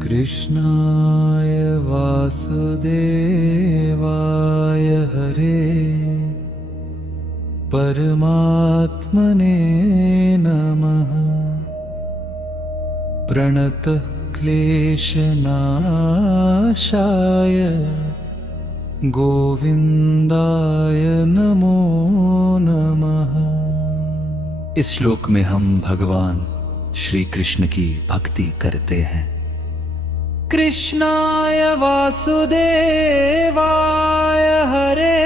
कृष्णाय वासुदेवाय हरे परमात्मने नमः। प्रणतः क्लेशनाशाय गोविंदाय नमो नमः। इस श्लोक में हम भगवान श्री कृष्ण की भक्ति करते हैं। कृष्णाय वासुदेवाय हरे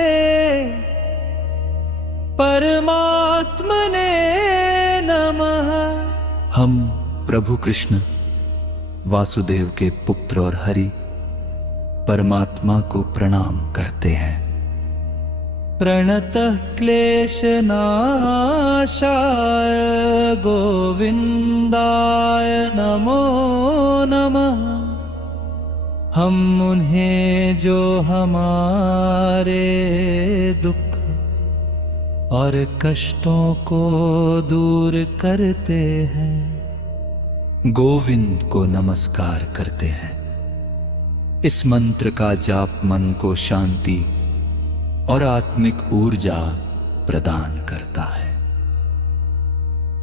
परमात्मने नमः। हम प्रभु कृष्ण वासुदेव के पुत्र और हरि परमात्मा को प्रणाम करते हैं। प्रणतः क्लेशनाशाय गोविंदाय नमो नमः। हम उन्हें जो हमारे दुख और कष्टों को दूर करते हैं गोविंद को नमस्कार करते हैं। इस मंत्र का जाप मन को शांति और आत्मिक ऊर्जा प्रदान करता है।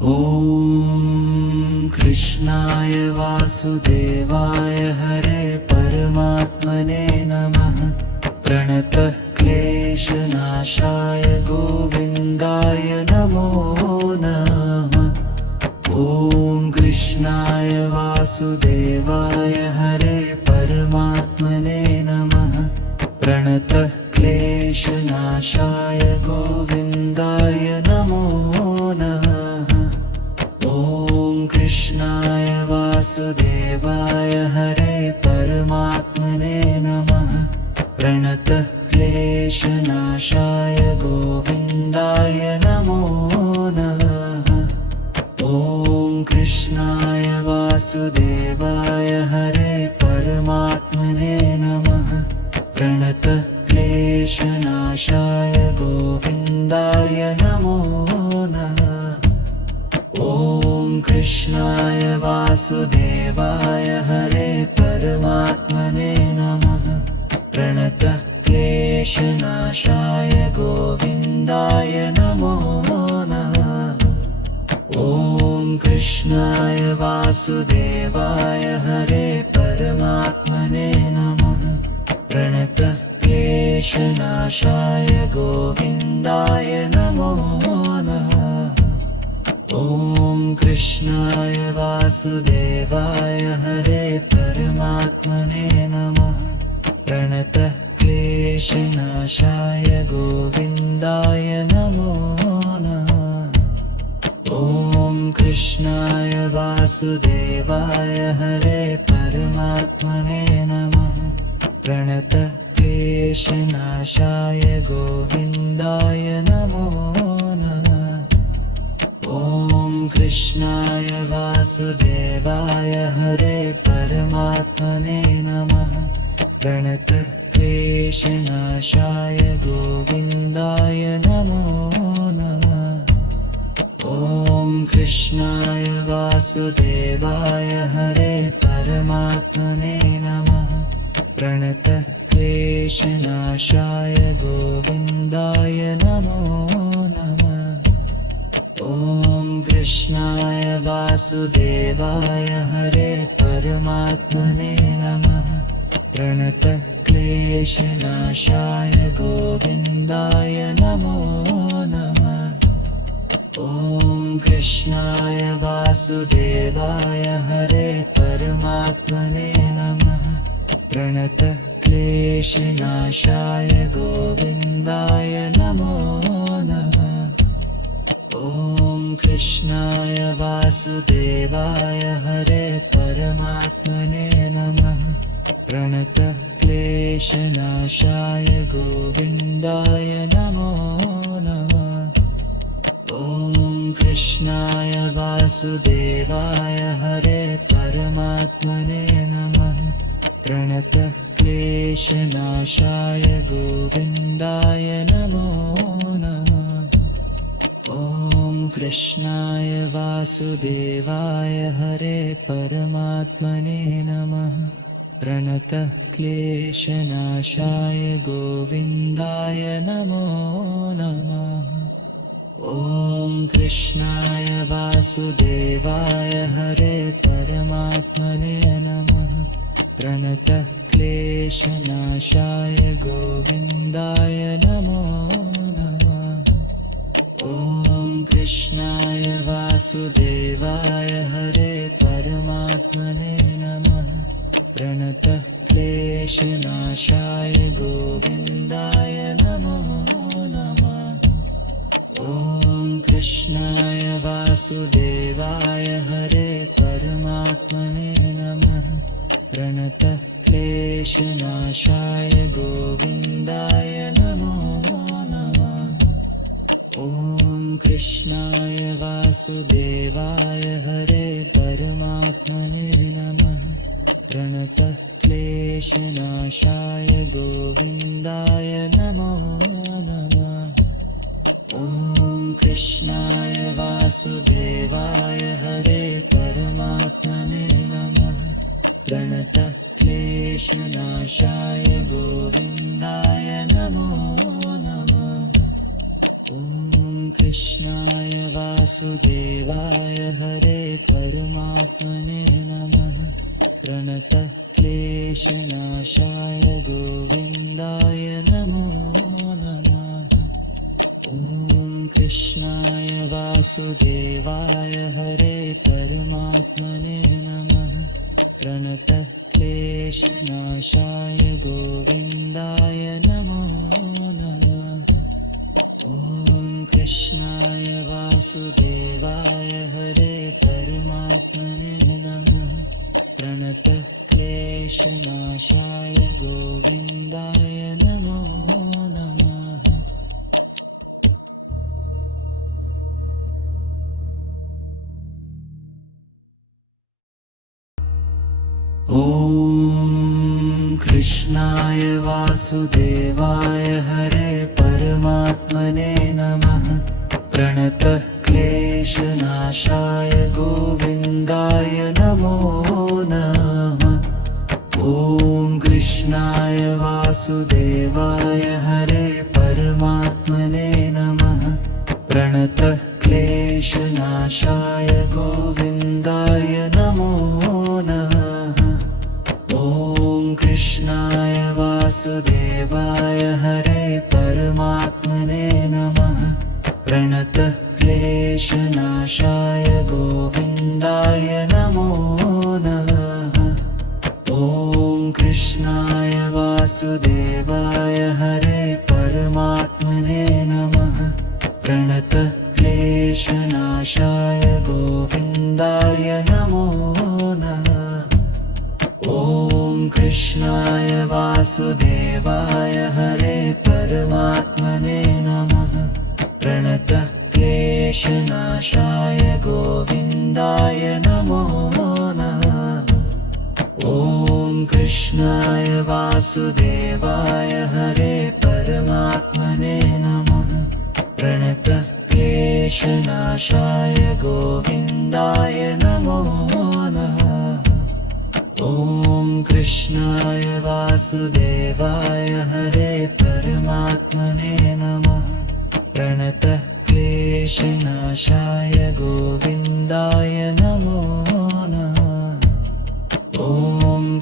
ओम कृष्णाय वासुदेवाय हरे परमात्मने नमः। प्रणतः क्लेशनाशाय गोविंदाय नमो नमः। ओम कृष्णाय वासुदेवाय हरे परमात्मने नमः। प्रणतः क्लेशनाशाय गोविंदाय नमो नमः। ओम कृष्णाय वासुदेवाय हरे परमात्मने नमः। प्रणतः क्लेशनाशाय गोविंदाय नमो नमः। ओम कृष्णाय वासुदेवाय हरे परमात्मने नमः। प्रणतः क्लेशनाशाय गोविंदाय नमो नमः। ओम कृष्णाय वासुदेवाय हरे परमात्मने नमः। प्रणतः क्लेशनाशाय गोविंदाय नमो नमः। ओम कृष्णाय वासुदेवाय हरे परमात्मने नमः। प्रणतः क्लेशनाशाय गोविंदाय नमो नमः। ओम कृष्णाय वासुदेवाय हरे परमात्मने नमः। प्रणतः क्लेशनाशाय गोविंदाय नमो नमः। ओम कृष्णाय वासुदेवाय हरे परमात्मने नमः। प्रणतः क्लेशनाशाय गोविंदाय नमो नमः। ओम कृष्णाय वासुदेवाय हरे परमात्मने नमः। प्रणतः क्लेशनाशाय गोविंदाय नमो नमः। ओम कृष्णाय वासुदेवाय हरे परमात्मने नमः। प्रणतः क्लेशनाशाय गोविंदाय नमो नमः। ओम कृष्णाय वासुदेवाय हरे परमात्मने नमः। प्रणतः क्लेशनाशाय गोविंदाय नमो नमः। ओम कृष्णाय वासुदेवाय हरे परमात्मने नमः। प्रणतः क्लेशनाशाय गोविंदाय नमो नमः। ओम कृष्णाय वासुदेवाय हरे परमात्मने नमः। प्रणतः क्लेशनाशाय गोविंदाय नमो नमः। ओम कृष्णाय वासुदेवाय हरे परमात्मने नमः। प्रणतः क्लेशनाशाय गोविंदाय नमो नमः। ओम कृष्णाय वासुदेवाय हरे परमात्मने नमः। प्रणतः क्लेशनाशाय गोविन्दाय नमो नमः। ॐ कृष्णाय वासुदेवाय हरे परमात्मने नमः। प्रणतः क्लेशनाशाय गोविन्दाय नमो नमः। ॐ कृष्णाय वासुदेवाय हरे परमात्मने नमः। प्रणतः क्लेशनाशाय गोविन्दाय नमो नमः। ॐ कृष्णाय वासुदेवाय हरे परमात्मने नमः। प्रणतः क्लेशनाशाय गोविन्दाय नमो नमः। ॐ कृष्णाय वासुदेवाय हरे परमात्मने नमः। प्रणतः क्लेशनाशाय गोविन्दाय नमो नमः। ॐ कृष्णाय वासुदेवाय हरे परमात्मने नमः। प्रणतः क्लेशनाशाय गोविन्दाय नमो नमः। ॐ कृष्णाय वासुदेवाय हरे परमात्मने नमः। प्रणतः क्लेशनाशाय गोविन्दाय नमो नमः। ॐ कृष्णाय वासुदेवाय हरे परमात्मने नमः। प्रणतः क्लेशनाशाय गोविन्दाय नमो नमः। ॐ कृष्णाय वासुदेवाय हरे परमात्मने नमः। प्रणतः क्लेशनाशाय गोविन्दाय नमो नमः। ॐ कृष्णाय वासुदेवाय हरे परमात्मने नमः। प्रणतः क्लेशनाशाय गोविन्दाय नमो नमः। ॐ कृष्णाय वासुदेवाय हरे परमात्मने नमः। प्रणतः क्लेशनाशाय गोविन्दाय नमो नमः। ॐ कृष्णाय वासुदेवाय हरे परमात्मने नमः। प्रणतः क्लेशनाशाय गोविन्दाय नमो नमः। ॐ कृष्णाय वासुदेवाय हरे परमात्मने नमः। प्रणतः क्लेशनाशाय गोविन्दाय नमो नमः। ॐ कृष्णाय वासुदेवाय हरे परमात्मने नमः। प्रणतः क्लेशनाशाय गोविन्दाय नमो नमः। ॐ कृष्णाय वासुदेवाय हरे परमात्मने नमः। प्रणतः क्लेशनाशाय गोविन्दाय नमो नमः। ॐ कृष्णाय वासुदेवाय हरे परमात्मने नमः। प्रणतः क्लेशनाशाय गोविन्दाय नमो नमः। ॐ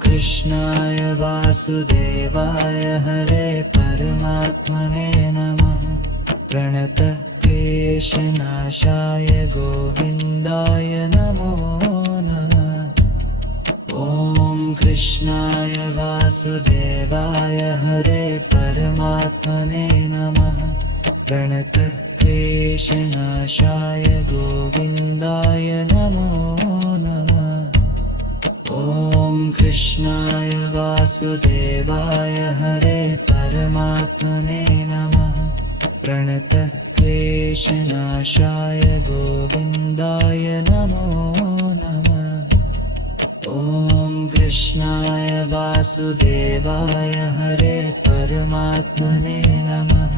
कृष्णाय वासुदेवाय हरे परमात्मने नमः। प्रणतः क्लेशनाशाय गोविन्दाय नमो नमः। ॐ कृष्णाय वासुदेवाय हरे परमात्मने नमः। प्रणतः क्लेशनाशाय गोविन्दाय नमो नमः। ॐ कृष्णाय वासुदेवाय हरे परमात्मने नमः। प्रणतः क्लेशनाशाय गोविन्दाय नमो नमः। ॐ कृष्णाय वासुदेवाय हरे परमात्मने नमः।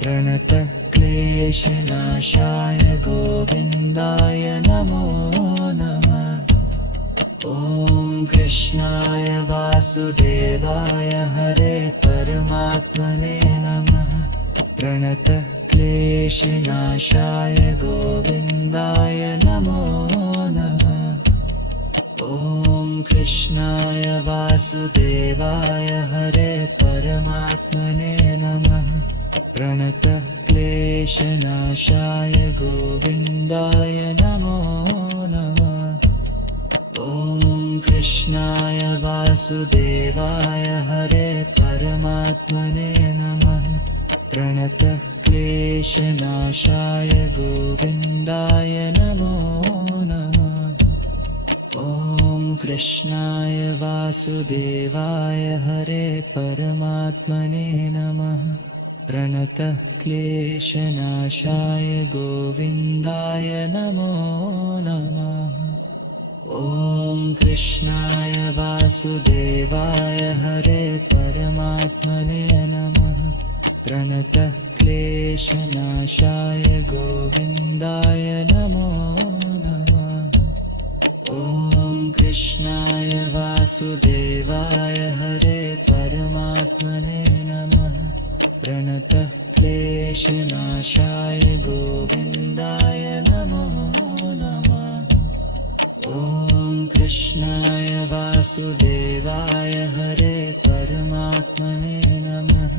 प्रणतः क्लेशनाशाय गोविन्दाय वासुदेवाय हरे परमात्मने नमः। प्रणतः क्लेशनाशाय गोविन्दाय नमो नमः। ॐ कृष्णाय वासुदेवाय हरे परमात्मने नमः। प्रणतः क्लेशनाशाय गोविन्दाय नमो नमः। ॐ कृष्णाय वासुदेवाय हरे परमात्मने नमः। प्रणतः क्लेशनाशाय गोविन्दाय नमो नमः। ॐ कृष्णाय वासुदेवाय हरे परमात्मने नमः। प्रणतः क्लेशनाशाय गोविन्दाय नमो नमः। ॐ कृष्णाय वासुदेवाय हरे परमात्मने नमः। प्रणतः क्लेशनाशाय गोविन्दाय नमो नमः। ॐ कृष्णाय वासुदेवाय हरे परमात्मने नमः। प्रणतः क्लेशनाशाय गोविन्दाय नमो नमः। ॐ कृष्णाय वासुदेवाय हरे परमात्मने नमः।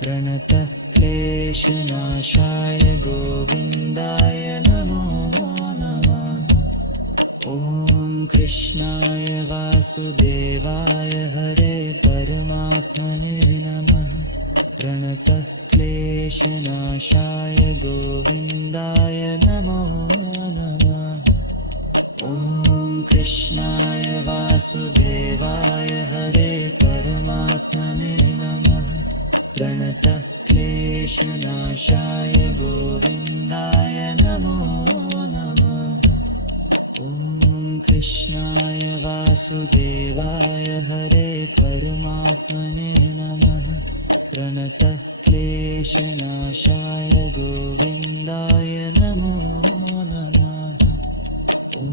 प्रणतः क्लेशनाशाय गोविन्दाय नमो नमः। ॐ कृष्णाय वासुदेवाय हरे परमात्मने नमः। प्रणतः क्लेशनाशाय गोविन्दाय नमो नमः। ॐ कृष्णाय वासुदेवाय हरे परमात्मने नमः। प्रणतः क्लेशनाशाय गोविन्दाय नमो नमः। ॐ कृष्णाय वासुदेवाय हरे परमात्मने नमः। प्रणतः क्लेशनाशाय गोविन्दाय नमो नमः। ॐ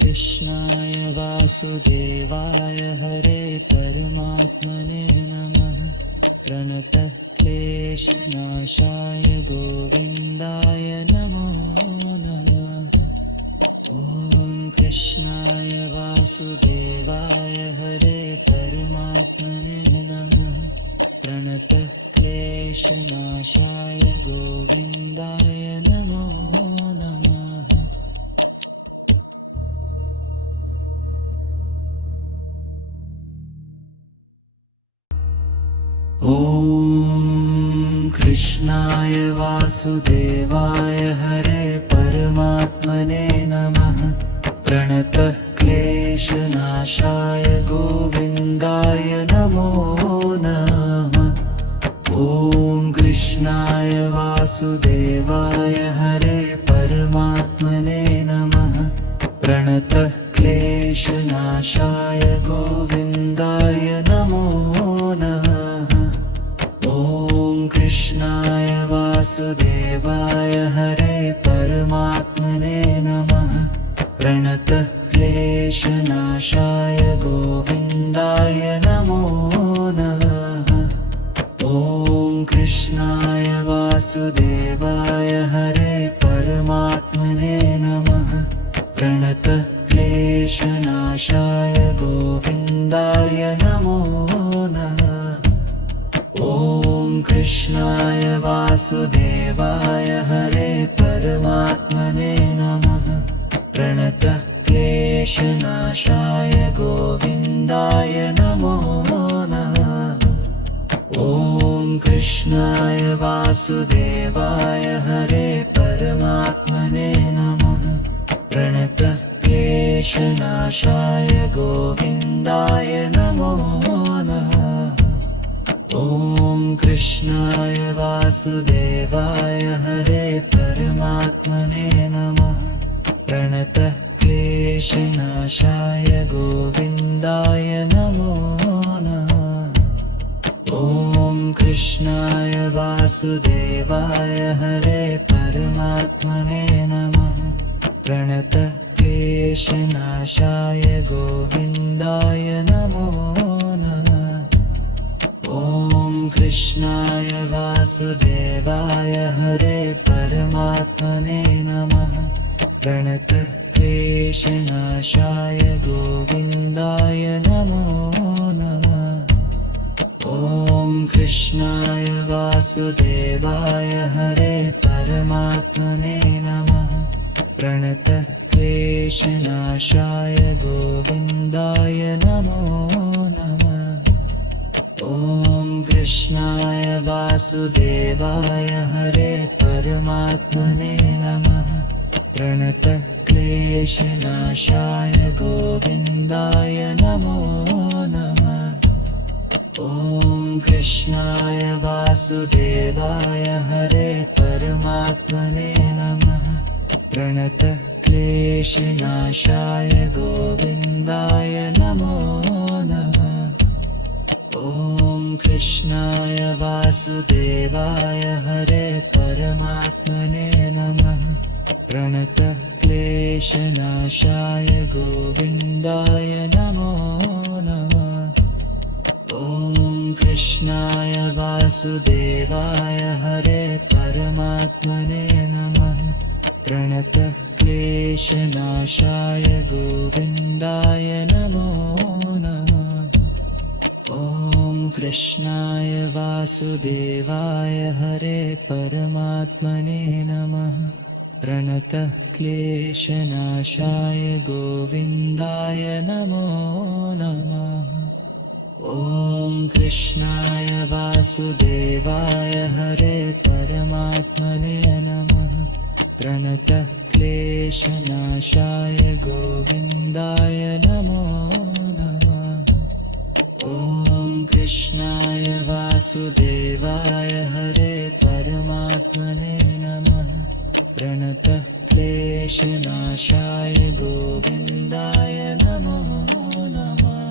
कृष्णाय वासुदेवाय हरे परमात्मने नमः। प्रणतः क्लेशनाशाय गोविन्दाय नमो नमः। ॐ कृष्णाय वासुदेवाय हरे परमात्मने नमः। प्रणतः क्लेशनाशाय गोविन्दाय नमो नमः। ॐ कृष्णाय वासुदेवाय हरे परमात्मने नमः। प्रणतः क्लेशनाशाय गोविन्दाय नमो नमः। ॐ कृष्णाय वासुदेवाय हरे परमात्मने नमः। प्रणतः क्लेशनाशाय गोविन्दाय नमो नमः। ॐ कृष्णाय वासुदेवाय हरे परमात्मने नमः। प्रणतः क्लेशनाशाय गोविन्दाय नमो नमः। ॐ कृष्णाय वासुदेवाय हरे परमात्मने नमः। प्रणतः क्लेशनाशाय गोविन्दाय नमो नमः। ॐ कृष्णाय वासुदेवाय हरे परमात्मने नमः। प्रणतः क्लेशनाशाय गोविन्दाय नमो नमः। ॐ कृष्णाय वासुदेवाय हरे परमात्मने नमः। प्रणतः क्लेशनाशाय गोविन्दाय नमो नमः। ॐ कृष्णाय वासुदेवाय हरे परमात्मने नमः। प्रणतः क्लेशनाशाय गोविन्दाय नमो नमः। ॐ कृष्णाय वासुदेवाय हरे परमात्मने नमः। प्रणतः क्लेशनाशाय गोविन्दाय नमो नमः। कृष्णाय वासुदेवाय हरे परमात्मने नमः। प्रणतः क्लेशनाशाय गोविन्दाय नमो नमः। ॐ कृष्णाय वासुदेवाय हरे परमात्मने नमः। प्रणतः क्लेशनाशाय गोविन्दाय नमो नमः। ॐ कृष्णाय वासुदेवाय हरे परमात्मने नमः। प्रणतः क्लेशनाशाय गोविन्दाय नमो नमः। ॐ कृष्णाय वासुदेवाय हरे परमात्मने नमः। प्रणतः क्लेशनाशाय गोविन्दाय नमो नमः। ॐ कृष्णाय वासुदेवाय हरे परमात्मने नमः। प्रणतः क्लेशनाशाय गोविन्दाय नमो नमः। ॐ कृष्णाय वासुदेवाय हरे परमात्मने नमः। प्रणतः क्लेशनाशाय गोविन्दाय नमो नमः। ॐ कृष्णाय वासुदेवाय हरे परमात्मने नमः। प्रणतः क्लेशनाशाय गोविन्दाय नमो नमः। ॐ कृष्णाय वासुदेवाय हरे परमात्मने नमः। प्रणतः क्लेशनाशाय गोविन्दाय नमो नमः। ॐ कृष्णाय वासुदेवाय हरे परमात्मने नमः। प्रणतः क्लेशनाशाय गोविन्दाय नमो नमः।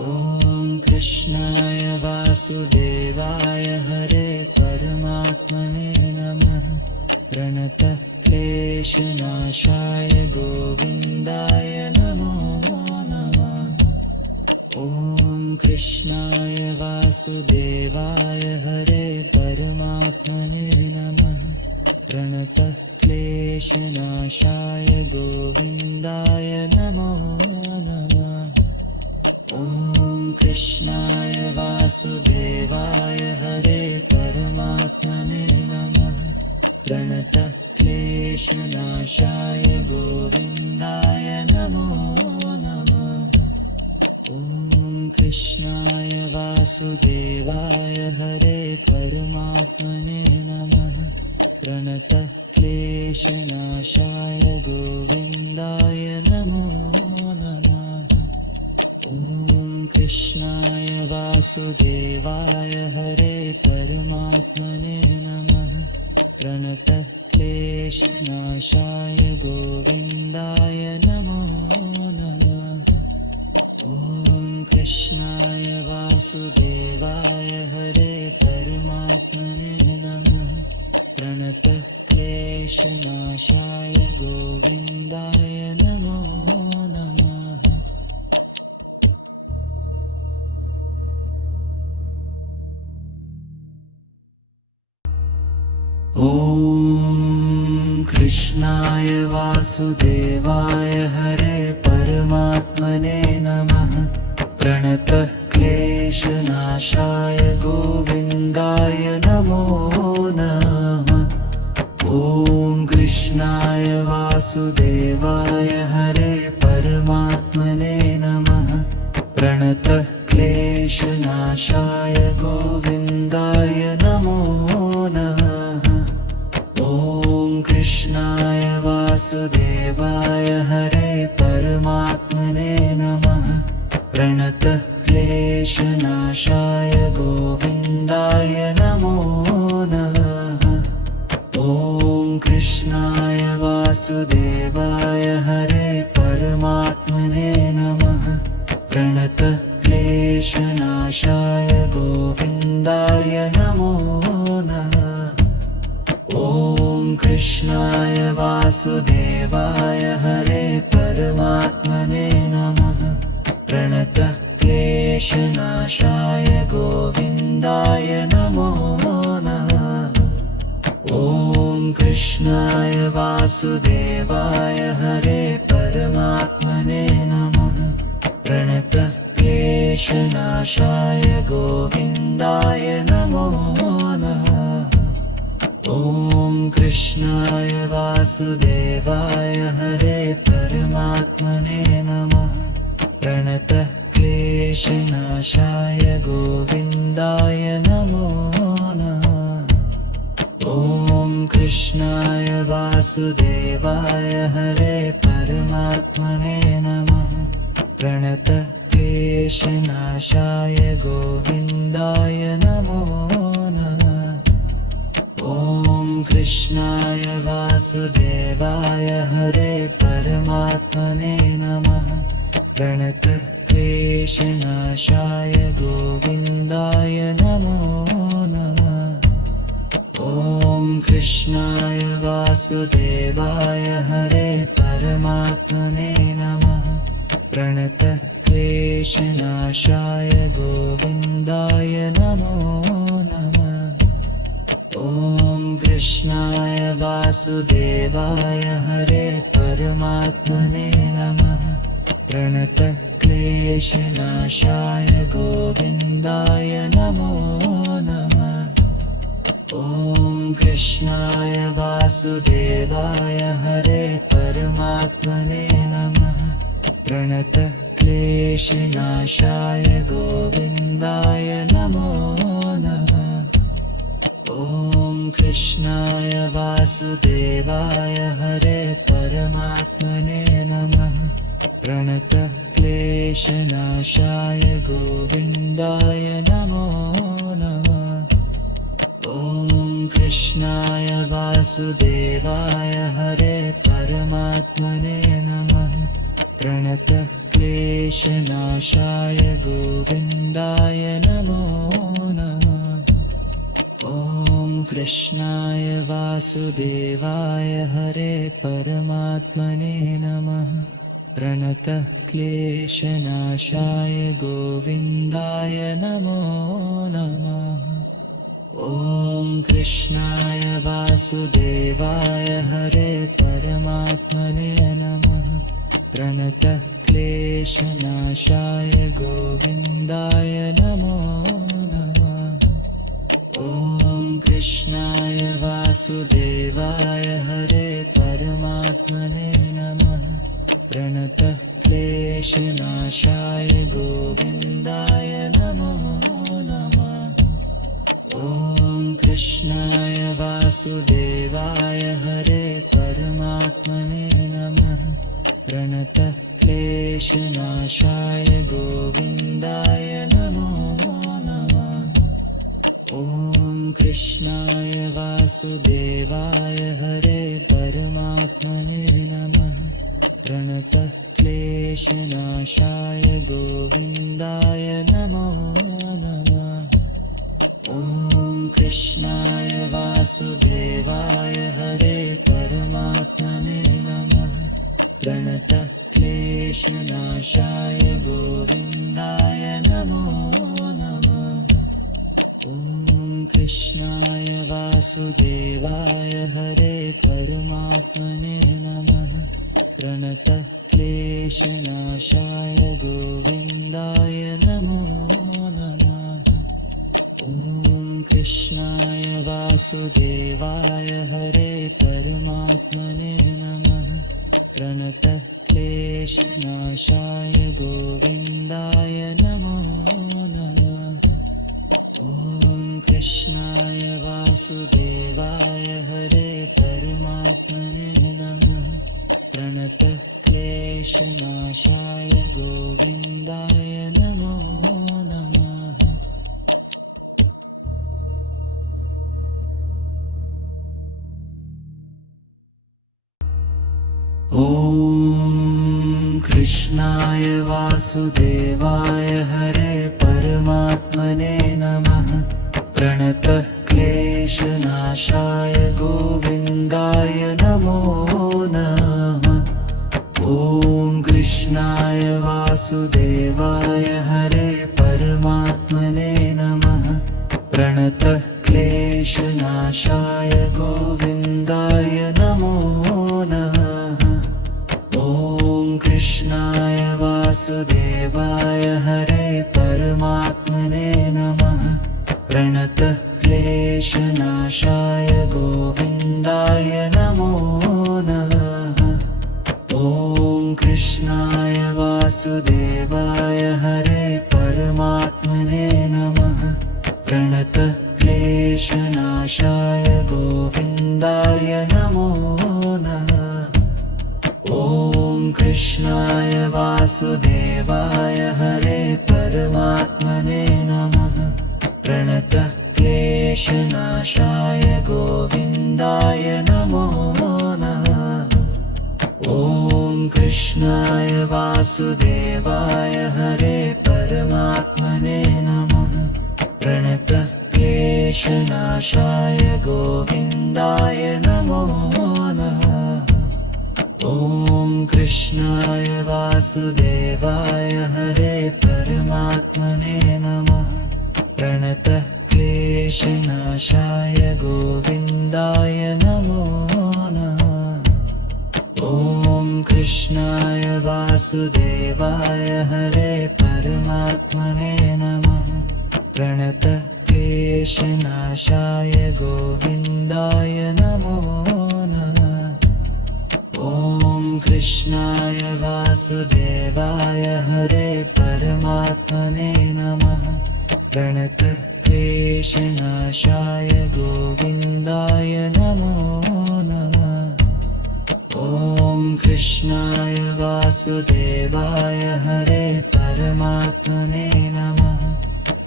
ॐ कृष्णाय वासुदेवाय हरे परमात्मने नमः। प्रणतः क्लेशनाशाय गोविन्दाय नमो नमः। ॐ कृष्णाय वासुदेवाय हरे परमात्मने नमः। प्रणतः क्लेशनाशाय गोविन्दाय नमो नमः। ॐ कृष्णाय वासुदेवाय हरे परमात्मने नमः। प्रणतः क्लेशनाशाय गोविन्दाय नमो नमः। ॐ कृष्णाय वासुदेवाय हरे परमात्मने नमः। प्रणतः क्लेशनाशाय गोविन्दाय नमो नमः। ॐ कृष्णाय वासुदेवाय हरे परमात्मने नमः। प्रणतः क्लेशनाशाय गोविन्दाय नमो नमः। ॐ कृष्णाय वासुदेवाय हरे परमात्मने नमः। प्रणतः क्लेशनाशाय गोविन्दाय नमो नमः। ॐ कृष्णाय वासुदेवाय हरे परमात्मने नमः। प्रणतः क्लेशनाशाय गोविन्दाय नमो नमः। ॐ कृष्णाय वासुदेवाय हरे परमात्मने नमः। प्रणतः क्लेशनाशाय गोविन्दाय नमो नमः। ॐ कृष्णाय वासुदेवाय हरे परमात्मने नमः। प्रणतः क्लेशनाशाय गोविन्दाय नमो नमः। ॐ कृष्णाय वासुदेवाय हरे परमात्मने नमः। प्रणतः क्लेशनाशाय गोविन्दाय नमो नमः। ॐ कृष्णाय वासुदेवाय हरे परमात्मने नमः। प्रणतः क्लेशनाशाय क्लेशनाशाय गोविन्दाय नमो नमः। ॐ कृष्णाय वासुदेवाय हरे परमात्मने नमः। प्रणतः क्लेशनाशाय गोविन्दाय नमो नमः। ॐ कृष्णाय वासुदेवाय हरे परमात्मने नमः। प्रणतः क्लेशनाशाय गोविन्दाय नमो नमः। ॐ कृष्णाय वासुदेवाय हरे परमात्मने नमः। प्रणतः क्लेशनाशाय गोविन्दाय नमो नमः। ॐ कृष्णाय वासुदेवाय हरे परमात्मने नमः। प्रणतः क्लेशनाशाय गोविन्दाय नमो नमः। ॐ कृष्णाय वासुदेवाय हरे परमात्मने नमः। प्रणतः क्लेशनाशाय गोविन्दाय नमो नमः। ॐ कृष्णाय वासुदेवाय हरे परमात्मने नमः। प्रणतः क्लेशनाशाय गोविन्दाय नमो नमः। ॐ कृष्णाय वासुदेवाय हरे परमात्मने नमः। प्रणतः क्लेशनाशाय गोविन्दाय नमो नमः। ॐ कृष्णाय वासुदेवाय हरे परमात्मने नमः। प्रणतः क्लेशनाशाय गोविन्दाय नमो नमः। ॐ कृष्णाय वासुदेवाय हरे परमात्मने नमः। प्रणतः क्लेशनाशाय गोविन्दाय नमो नमः। ॐ कृष्णाय वासुदेवाय हरे परमात्मने नमः। प्रणतः क्लेशनाशाय गोविन्दाय नमो नमः। ॐ कृष्णाय वासुदेवाय हरे परमात्मने नमः। प्रणतः क्लेशनाशाय गोविन्दाय नमो नमः। ॐ कृष्णाय वासुदेवाय हरे परमात्मने नमः। प्रणतः क्लेशनाशाय गोविन्दाय नमो नमः। ॐ कृष्णाय वासुदेवाय हरे परमात्मने नमः। प्रणतः क्लेशनाशाय गोविन्दाय नमो नमः। ॐ कृष्णाय वासुदेवाय हरे परमात्मने नमः। प्रणतः क्लेशनाशाय गोविन्दाय नमो नमः। ॐ कृष्णाय वासुदेवाय हरे परमात्मने नमः। प्रणतः क्लेशनाशाय गोविन्दाय नमो नमः। ॐ कृष्णाय वासुदेवाय हरे परमात्मने नमः। प्रणतः क्लेशनाशाय गोविन्दाय नमो नमः। ॐ कृष्णाय वासुदेवाय हरे परमात्मने नमः। प्रणतः क्लेशनाशाय गोविन्दाय नमो नमः। ॐ कृष्णाय वासुदेवाय हरे परमात्मने नमः। प्रणतः क्लेशनाशाय गोविन्दाय नमो नमः। ॐ कृष्णाय वासुदेवाय हरे परमात्मने नमः। प्रणतः क्लेशनाशाय गोविन्दाय नमो नमः। ॐ कृष्णाय वासुदेवाय हरे कृष्णाय वासुदेवाय हरे परमात्मने नमः। प्रणतः क्लेशनाशाय गोविन्दाय नमो नमः। ॐ कृष्णाय वासुदेवाय हरे परमात्मने नमः। प्रणतः क्लेशनाशाय गोविन्दाय नमो नमः। ॐ कृष्णाय वासुदेवाय हरे परमात्मने नमः। प्रणतः क्लेशनाशाय गोविन्दाय नमो नमः। ॐ कृष्णाय वासुदेवाय हरे परमात्मने नमः। प्रणतः क्लेशनाशाय गोविन्दाय नमो नमः। ॐ कृष्णाय वासुदेवाय हरे परमात्मने नमः। प्रणतः क्लेशनाशाय गोविन्दाय नमो नमः। ॐ कृष्णाय वासुदेवाय हरे परमात्मने नमः। प्रणतः क्लेशनाशाय गोविन्दाय नमो नमः। ॐ कृष्णाय वासुदेवाय हरे परमात्मने नमः। प्रणतः क्लेशनाशाय गोविन्दाय नमो नमः। ॐ कृष्णाय वासुदेवाय हरे परमात्मने नमः।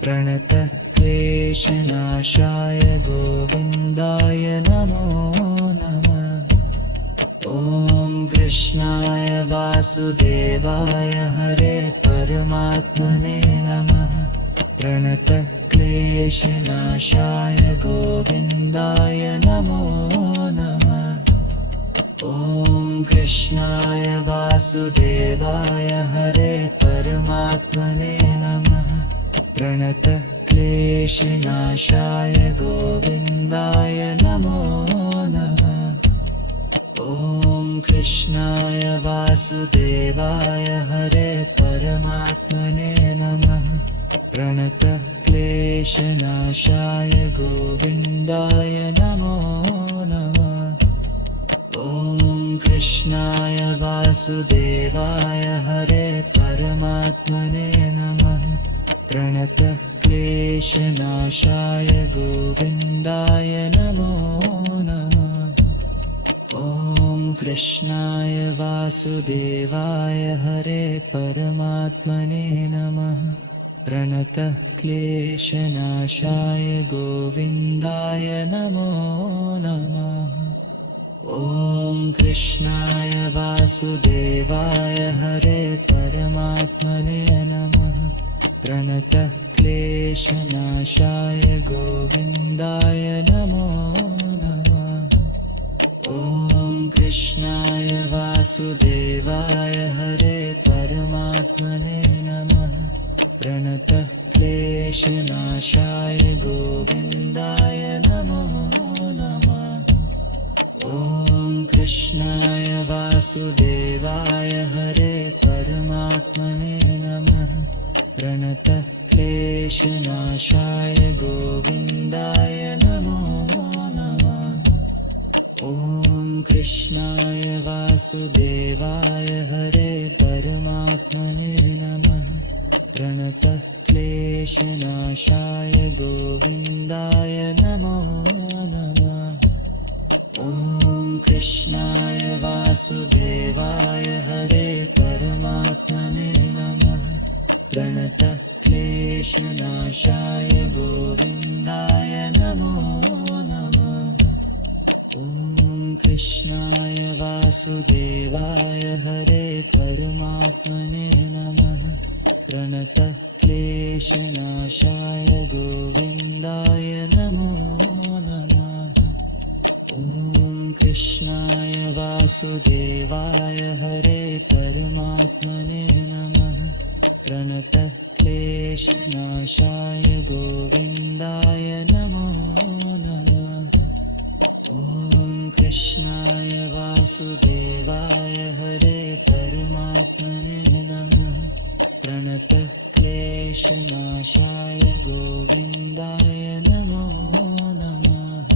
प्रणतः क्लेशनाशाय गोविन्दाय नमो नमः। ॐ कृष्णाय वासुदेवाय हरे परमात्मने नमः। प्रणतः क्लेशनाशाय गोविन्दाय नमो नमः। ॐ कृष्णाय वासुदेवाय हरे परमात्मने नमः। प्रणतः क्लेशनाशाय गोविन्दाय नमो नमः। ॐ कृष्णाय वासुदेवाय हरे परमात्मने नमः। प्रणतः क्लेशनाशाय गोविन्दाय नमो नमः। ॐ कृष्णाय वासुदेवाय हरे परमात्मने नमः। प्रणतः क्लेशनाशाय गोविन्दाय नमो नमः। ॐ कृष्णाय वासुदेवाय हरे परमात्मने नमः। प्रणतः क्लेशनाशाय गोविन्दाय नमो नमः। ॐ कृष्णाय वासुदेवाय हरे परमात्मने नमः। प्रणतः क्लेशनाशाय गोविन्दाय नमो नमः। ॐ कृष्णाय वासुदेवाय हरे परमात्मने नमः। प्रणतः क्लेशनाशाय गोविन्दाय नमो नमः। ॐ कृष्णाय वासुदेवाय हरे परमात्मने नमः। प्रणतः क्लेशनाशाय गोविन्दाय नमो नमः। ॐ कृष्णाय वासुदेवाय हरे परमात्मने नमः। प्रणतः क्लेशनाशाय गोविन्दाय नमो नमः। ॐ कृष्णाय वासुदेवाय हरे परमात्मने नमः। प्रणतः क्लेशनाशाय गोविन्दाय नमो नमः। ॐ कृष्णाय वासुदेवाय हरे परमात्मने नमः। प्रणतः क्लेशनाशाय गोविन्दाय नमो नमः। ॐ कृष्णाय वासुदेवाय हरे परमात्मने नमः। प्रणतः क्लेशनाशाय गोविन्दाय नमो नमः। ॐ कृष्णाय वासुदेवाय हरे परमात्मने प्रणतः क्लेशनाशाय गोविन्दाय नमो नमः।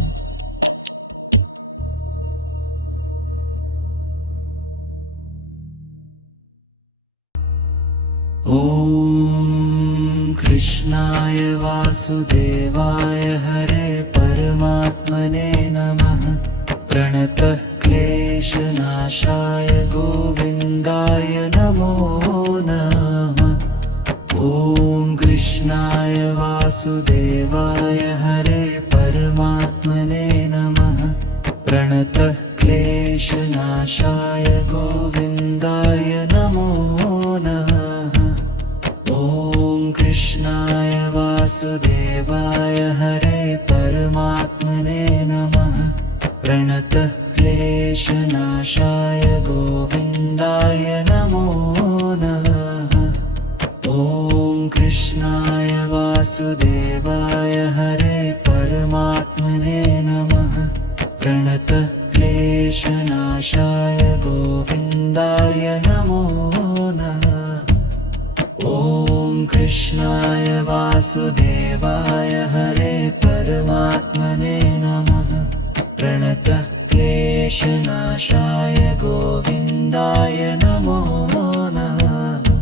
ॐ कृष्णाय वासुदेवाय हरे परमात्मने नमः। प्रणतः क्लेशनाशाय गोविन्दाय नमो नमः। ॐ कृष्णाय वासुदेवाय हरे परमात्मने नमः। प्रणतः क्लेशनाशाय गोविन्दाय नमो नमः। ॐ कृष्णाय वासुदेवाय हरे परमात्मने नमः। प्रणतः क्लेशनाशाय गोविन्दाय नमो नमः। ॐ कृष्णाय वासुदेवाय हरे परमात्मने नमः। प्रणतः क्लेशनाशाय गोविन्दाय नमो नमः। ॐ कृष्णाय वासुदेवाय हरे परमात्मने नमः। प्रणतः क्लेशनाशाय गोविन्दाय नमो नमः।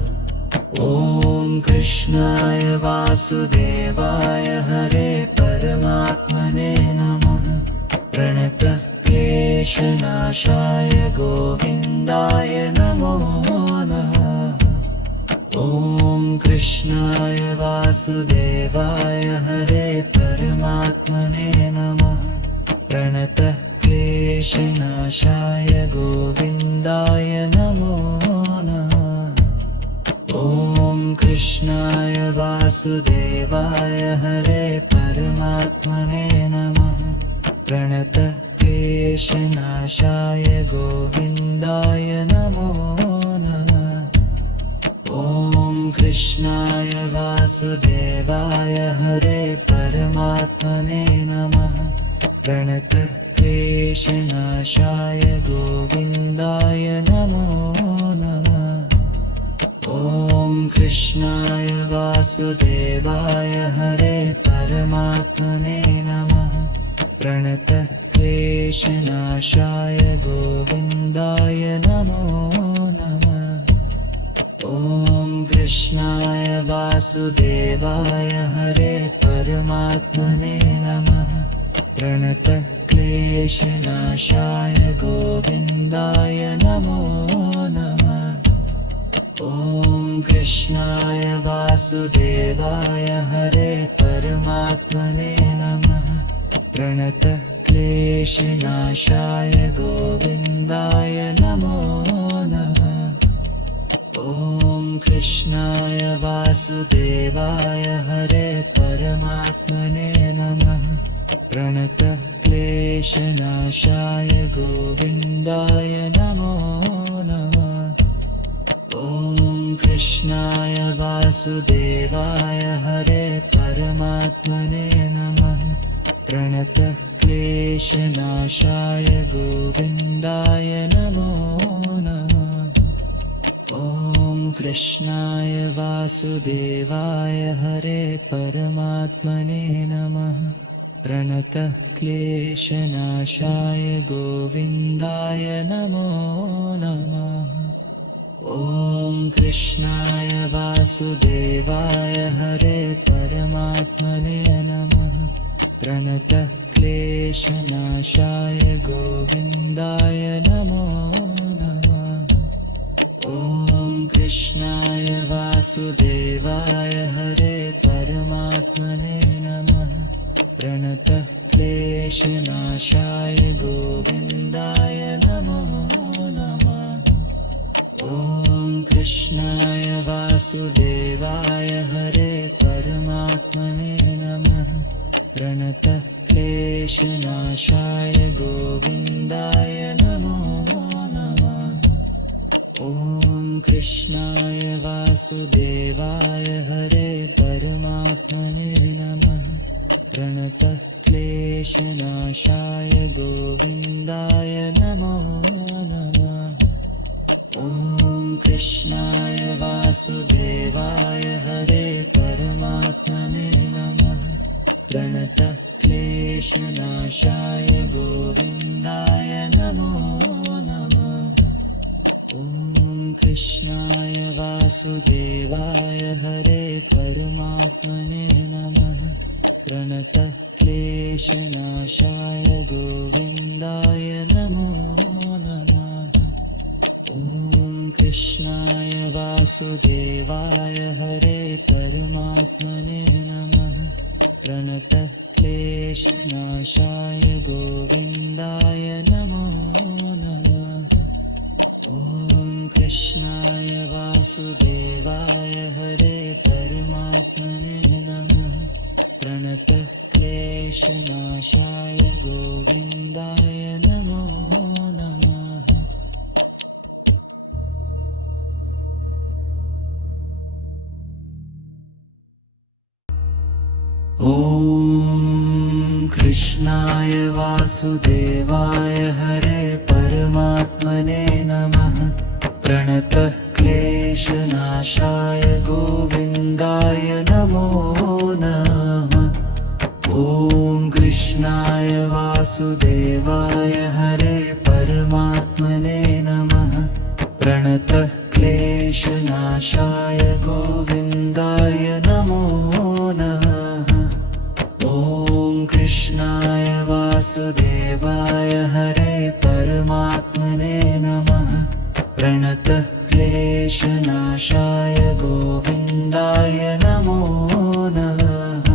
ॐ कृष्णाय वासुदेवाय हरे परमात्मने नमः। प्रणतः क्लेशनाशाय गोविन्दाय नमो नमः। ॐ कृष्णाय वासुदेवाय हरे परमात्मने नमः। प्रणतः क्लेशनाशाय गोविन्दाय नमो नमः। ॐ कृष्णाय वासुदेवाय हरे परमात्मने नमः। प्रणतः क्लेशनाशाय गोविन्दाय नमो नमः। ॐ कृष्णाय वासुदेवाय हरे परमात्मने नमः। प्रणतः क्लेशनाशाय गोविन्दाय नमो नमः। ॐ कृष्णाय वासुदेवाय हरे परमात्मने नमः। प्रणतः क्लेशनाशाय गोविन्दाय नमो नमः। ॐ कृष्णाय वासुदेवाय हरे परमात्मने नमः। प्रणतः क्लेशनाशाय गोविन्दाय नमो नमः। ॐ कृष्णाय वासुदेवाय हरे परमात्मने नमः। प्रणतः क्लेशनाशाय गोविन्दाय नमो नमः। ॐ कृष्णाय वासुदेवाय हरे परमात्मने नमः। प्रणतः क्लेशनाशाय गोविन्दाय नमो नमः। ॐ कृष्णाय वासुदेवाय हरे परमात्मने नमः। प्रणतः क्लेशनाशाय गोविन्दाय नमो नमः। ॐ कृष्णाय वासुदेवाय हरे परमात्मने नमः। प्रणतः क्लेशनाशाय गोविन्दाय नमो नमः। ॐ कृष्णाय वासुदेवाय हरे परमात्मने नमः। प्रणतः क्लेशनाशाय गोविन्दाय नमो नमः। ॐ कृष्णाय वासुदेवाय हरे परमात्मने नमः। प्रणतः क्लेशनाशाय गोविन्दाय नमो नमः। ॐ कृष्णाय वासुदेवाय हरे परमात्मने नमः। प्रणतः क्लेशनाशाय गोविन्दाय नमो नमः। ॐ कृष्णाय वासुदेवाय हरे परमात्मने नमः। प्रणतः क्लेशनाशाय गोविन्दाय नमो नमः। ॐ कृष्णाय वासुदेवाय वासुदेवाय हरे परमात्मने नमः। प्रणतः क्लेशनाशाय गोविन्दाय नमो नमः। ॐ कृष्णाय वासुदेवाय हरे परमात्मने नमः। प्रणतः क्लेशनाशाय गोविन्दाय नमो नमः। ॐ कृष्णाय वासुदेवाय हरे परमात्मने नमः। प्रणतः क्लेशनाशाय गोविन्दाय नमो नमः। ॐ कृष्णाय वासुदेवाय हरे परमात्मने नमः। प्रणतः क्लेशनाशाय गोविन्दाय नमो नमः। ॐ कृष्णाय वासुदेवाय हरे परमात्मने नमः। प्रणतः क्लेशनाशाय गोविन्दाय नमो नमः। ॐ कृष्णाय वासुदेवाय हरे परमात्मने नमः। प्रणतः क्लेशनाशाय गोविन्दाय नमो नमः। ॐ कृष्णाय वासुदेवाय हरे परमात्मने नमः। प्रणतः क्लेशनाशाय गोविन्दाय नमो नमः।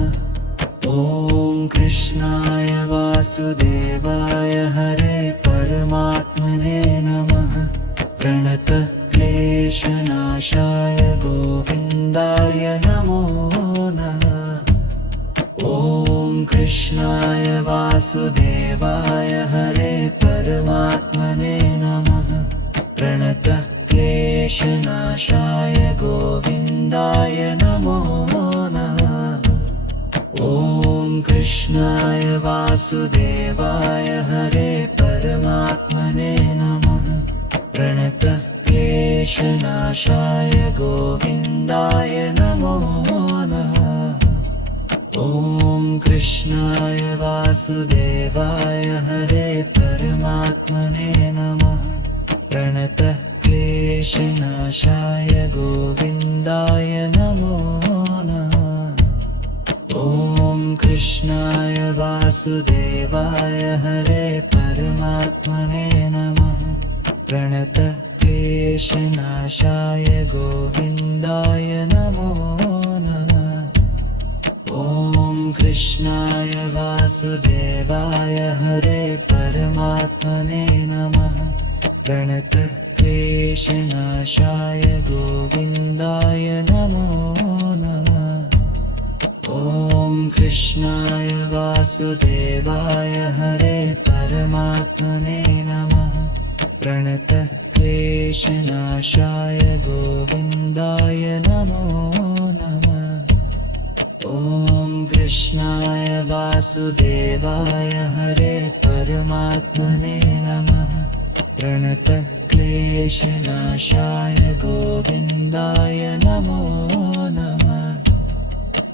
ॐ कृष्णाय वासुदेवाय हरे परमात्मने नमः। प्रणतः क्लेशनाशाय गोविन्दाय नमो नमः। ॐ कृष्णाय वासुदेवाय हरे परमात्मने नमः। प्रणतः क्लेशनाशाय गोविन्दाय नमो नमः। ॐ कृष्णाय वासुदेवाय हरे परमात्मने नमः। प्रणतः क्लेशनाशाय गोविन्दाय नमो नमः। ॐ कृष्णाय वासुदेवाय हरे परमात्मने नमः। प्रणतः क्लेशनाशाय गोविन्दाय नमो नमः। ॐ कृष्णाय वासुदेवाय हरे परमात्मने नमः। प्रणतः क्लेशनाशाय गोविन्दाय नमो नमः। ॐ कृष्णाय वासुदेवाय हरे परमात्मने नमः। प्रणतः क्लेशनाशाय गोविन्दाय नमो नमः। ॐ कृष्णाय वासुदेवाय हरे परमात्मने नमः। प्रणतः क्लेशनाशाय गोविन्दाय नमो नमः। ॐ कृष्णाय वासुदेवाय हरे परमात्मने नमः। प्रणतः क्लेशनाशाय गोविन्दाय नमो नमः।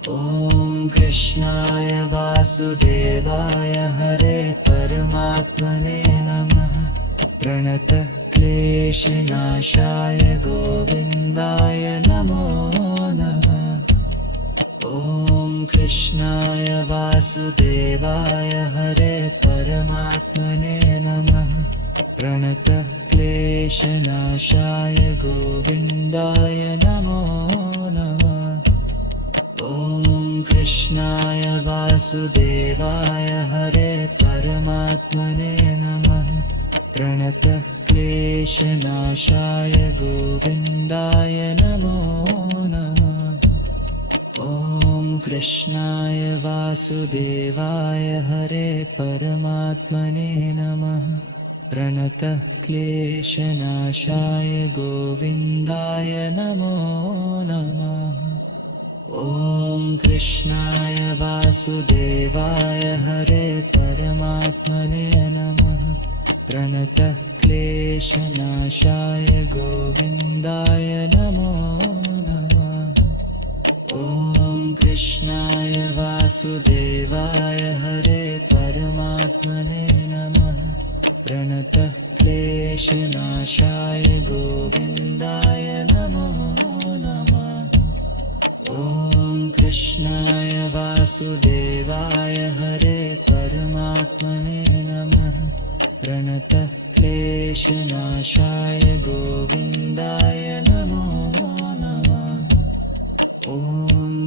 ॐ कृष्णाय वासुदेवाय हरे परमात्मने नमः। प्रणतः क्लेशनाशाय गोविन्दाय नमो नमः। ॐ कृष्णाय वासुदेवाय हरे परमात्मने नमः। प्रणतः क्लेशनाशाय गोविन्दाय नमो नमः। ॐ कृष्णाय वासुदेवाय हरे परमात्मने नमः। प्रणतः क्लेशनाशाय गोविन्दाय नमो नमः। ॐ कृष्णाय वासुदेवाय हरे परमात्मने नमः। प्रणतः क्लेशनाशाय गोविन्दाय नमो नमः। ॐ कृष्णाय वासुदेवाय हरे परमात्मने नमः। प्रणतः क्लेशनाशाय गोविन्दाय नमो कृष्णाय वासुदेवाय हरे परमात्मने नमः। प्रणतः क्लेशनाशाय गोविन्दाय नमो नमः। ॐ कृष्णाय वासुदेवाय हरे परमात्मने नमः। प्रणतः क्लेशनाशाय गोविन्दाय नमो नमः। ॐ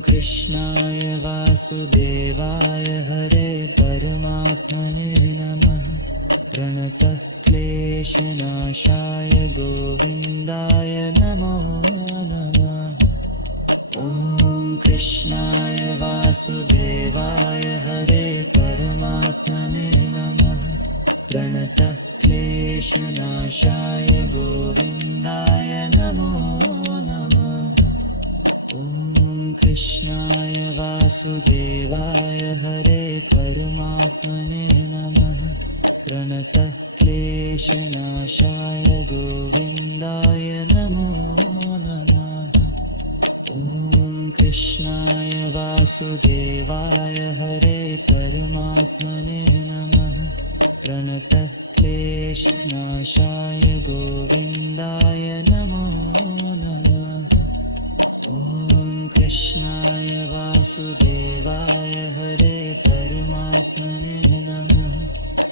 कृष्णाय वासुदेवाय हरे परमात्मने नमः। प्रणतः क्लेशनाशाय गोविन्दाय नमो नमः। ॐ कृष्णाय वासुदेवाय हरे परमात्मने नमः। प्रणतः क्लेशनाशाय गोविन्दाय नमो नमः। ॐ कृष्णाय वासुदेवाय हरे परमात्मने नमः। प्रणतः क्लेशनाशाय गोविन्दाय नमो नमः। ॐ कृष्णाय वासुदेवाय हरे परमात्मने नमः। प्रणतः क्लेशनाशाय गोविन्दाय नमो नमः। ॐ कृष्णाय वासुदेवाय हरे परमात्मने नमः।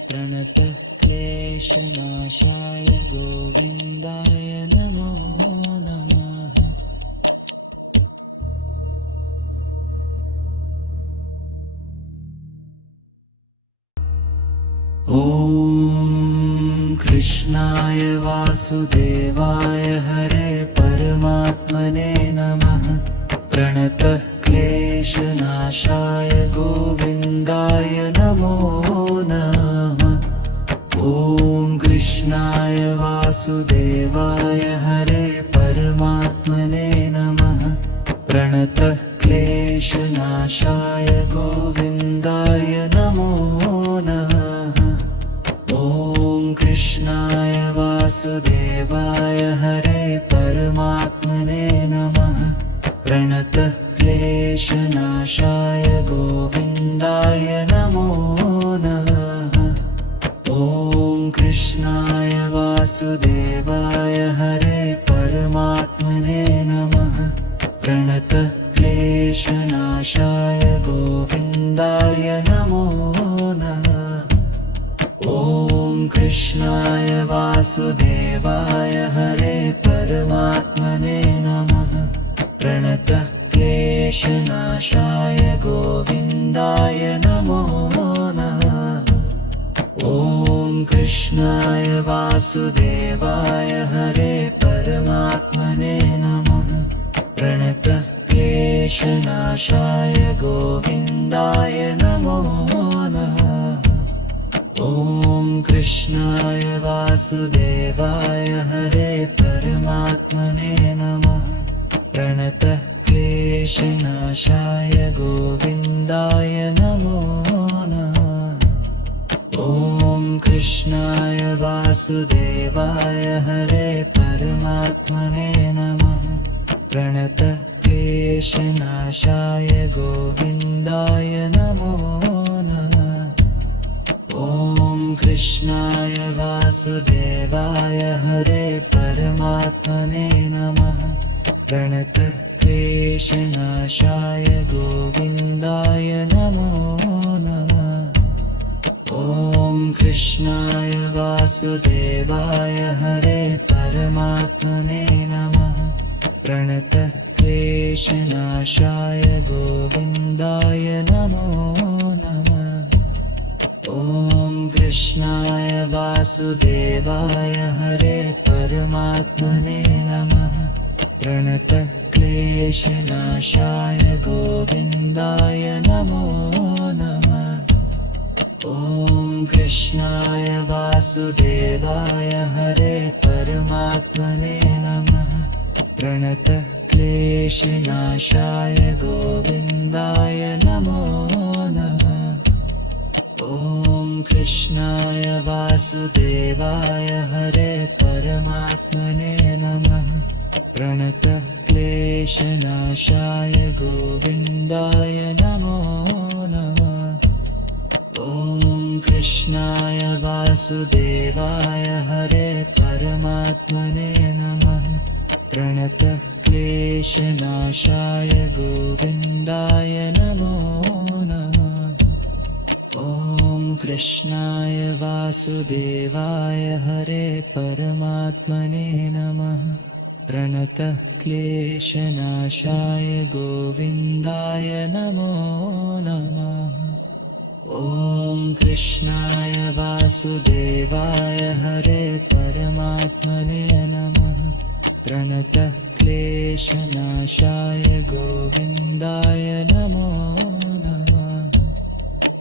प्रणतः क्लेशनाशाय गोविन्दाय नमो नमः। ॐ कृष्णाय वासुदेवाय हरे परमात्मने नमः। प्रणतः क्लेशनाशाय गोविन्दाय नमो नमः। ॐ कृष्णाय वासुदेवाय हरे परमात्मने नमः। प्रणतः क्लेशनाशाय गोविन्दाय नमो नमः। ॐ कृष्णाय वासुदेवाय हरे परमात्मने नमः। प्रणतः क्लेशनाशाय गोविन्दाय नमो नमः। ॐ कृष्णाय वासुदेवाय हरे परमात्मने नमः। प्रणतः क्लेशनाशाय गोविन्दाय नमो नमः। ॐ कृष्णाय वासुदेवाय हरे परमात्मने नमः। प्रणतः क्लेशनाशाय गोविन्दाय नमो नमः। ॐ कृष्णाय वासुदेवाय हरे परमात्मने नमः। प्रणतः क्लेशनाशाय गोविन्दाय नमो नमः। ॐ कृष्णाय वासुदेवाय हरे परमात्मने नमः। प्रणतः क्लेशनाशाय गोविन्दाय नमो नमः। ॐ कृष्णाय वासुदेवाय हरे परमात्मने नमः। प्रणतः क्लेशनाशाय गोविन्दाय नमो नमः। ॐ कृष्णाय वासुदेवाय हरे परमात्मने नमः। प्रणतः क्लेशनाशाय गोविन्दाय नमो नमः। ॐ कृष्णाय वासुदेवाय हरे परमात्मने नमः। प्रणतः क्लेशनाशाय गोविन्दाय नमो नमः। ॐ कृष्णाय वासुदेवाय हरे परमात्मने नमः। प्रणतः क्लेशनाशाय गोविन्दाय नमो नमः। ॐ कृष्णाय वासुदेवाय हरे परमात्मने नमः। प्रणतः क्लेशनाशाय गोविन्दाय नमो नमः। ॐ कृष्णाय वासुदेवाय हरे परमात्मने नमः। प्रणतः क्लेशनाशाय गोविन्दाय नमो नमः। ॐ कृष्णाय वासुदेवाय हरे परमात्मने नमः। प्रणतः क्लेशनाशाय गोविन्दाय नमो नमः। ॐ कृष्णाय वासुदेवाय हरे परमात्मने नमः। प्रणतः क्लेशनाशाय गोविन्दाय नमो नमः। ॐ कृष्णाय वासुदेवाय हरे परमात्मने नमः। प्रणतः क्लेशनाशाय गोविन्दाय नमो नमः।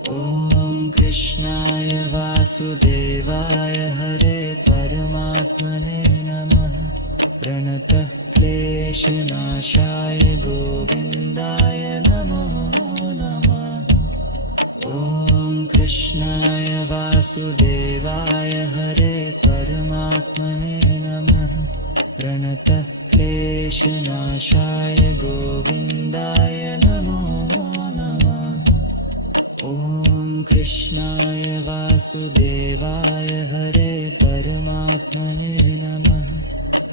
ॐ कृष्णाय वासुदेवाय हरे परमात्मने नमः। प्रणतः क्लेशनाशाय गोविन्दाय नमो नमः। ॐ कृष्णाय वासुदेवाय हरे परमात्मने नमः। प्रणतः क्लेशनाशाय गोविन्दाय नमो नमः। ॐ कृष्णाय वासुदेवाय हरे परमात्मने नमः।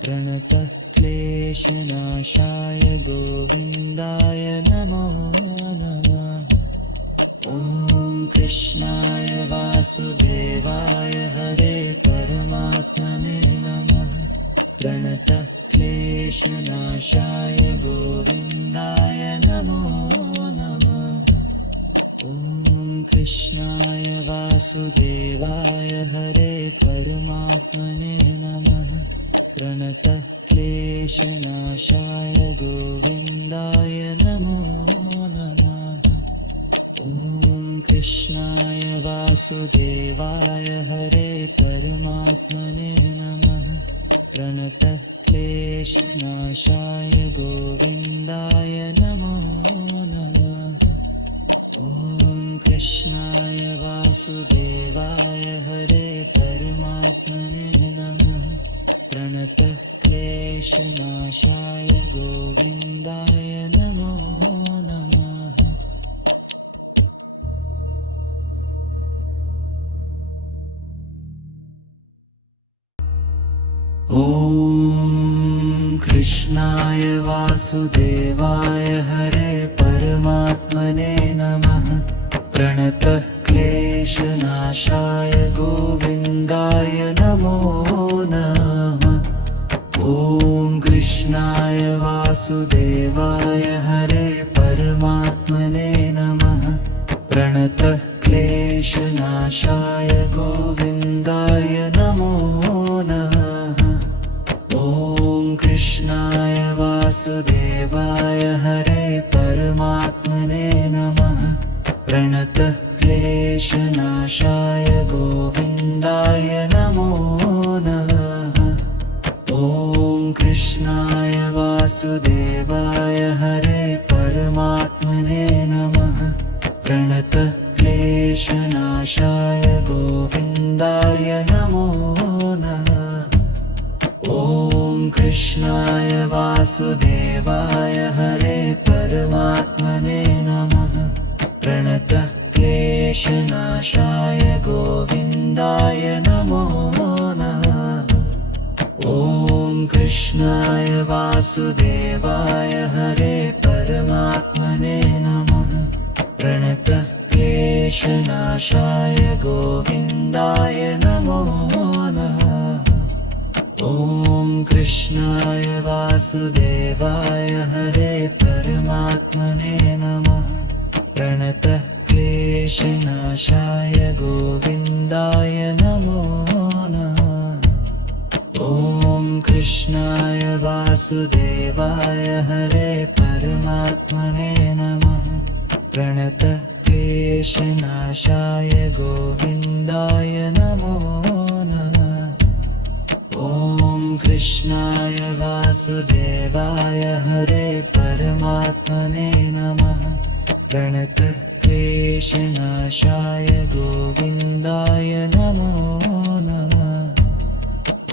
प्रणतः क्लेशनाशाय गोविन्दाय नमो नमः। ॐ कृष्णाय वासुदेवाय हरे परमात्मने नमः। प्रणतः क्लेशनाशाय गोविन्दाय नमो नमः। ॐ कृष्णाय वासुदेवाय हरे परमात्मने नमः। प्रणतः क्लेशनाशाय गोविन्दाय नमो नमः। ॐ कृष्णाय वासुदेवाय हरे परमात्मने नमः। प्रणतः क्लेशनाशाय गोविन्दाय नमो नमः। ॐ कृष्णाय वासुदेवाय हरे परमात्मने नमः। प्रणतः क्लेशनाशाय गोविन्दाय नमो नमः। ॐ कृष्णाय वासुदेवाय हरे परमात्मने नमः। प्रणतः क्लेशनाशाय गोविन्दाय नमो नमः। ॐ कृष्णाय वासुदेवाय हरे परमात्मने नमः। प्रणतः क्लेशनाशाय गोविन्दाय नमो नमः। ॐ कृष्णाय वासुदेवाय हरे परमात्मने नमः। प्रणतः क्लेशनाशाय गोविन्दाय नमो नमः। ॐ कृष्णाय वासुदेवाय हरे परमात्मने नमः। प्रणतः क्लेशनाशाय गोविन्दाय नमो नमः। ॐ कृष्णाय वासुदेवाय हरे परमात्मने नमः। प्रणतः क्लेशनाशाय गोविन्दाय नमो नमः। ॐ कृष्णाय वासुदेवाय हरे परमात्मने नमः। प्रणतः क्लेशनाशाय गोविन्दाय नमो नमः। ॐ कृष्णाय वासुदेवाय हरे परमात्मने नमः। प्रणतः क्लेशनाशाय गोविन्दाय नमो नमः। ॐ कृष्णाय वासुदेवाय हरे परमात्मने नमः। प्रणतः क्लेशनाशाय गोविन्दाय नमो नमः। ॐ कृष्णाय वासुदेवाय हरे परमात्मने नमः। प्रणतः क्लेशनाशाय गोविन्दाय नमो नमः।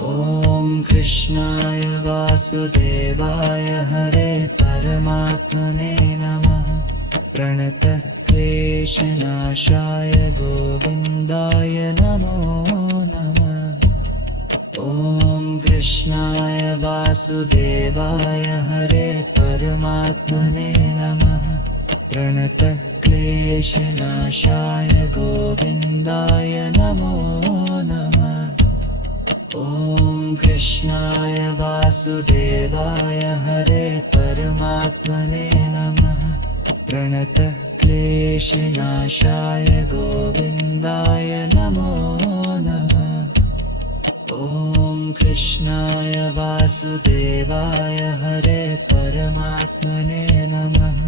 ॐ कृष्णाय वासुदेवाय हरे परमात्मने नमः। प्रणतः क्लेशनाशाय गोविन्दाय नमो नमः। ॐ कृष्णाय वासुदेवाय हरे परमात्मने नमः। प्रणतः क्लेशनाशाय गोविन्दाय नमो नमः। ॐ कृष्णाय वासुदेवाय हरे परमात्मने नमः। प्रणतः क्लेशनाशाय गोविन्दाय नमो नमः। ॐ कृष्णाय वासुदेवाय हरे परमात्मने नमः।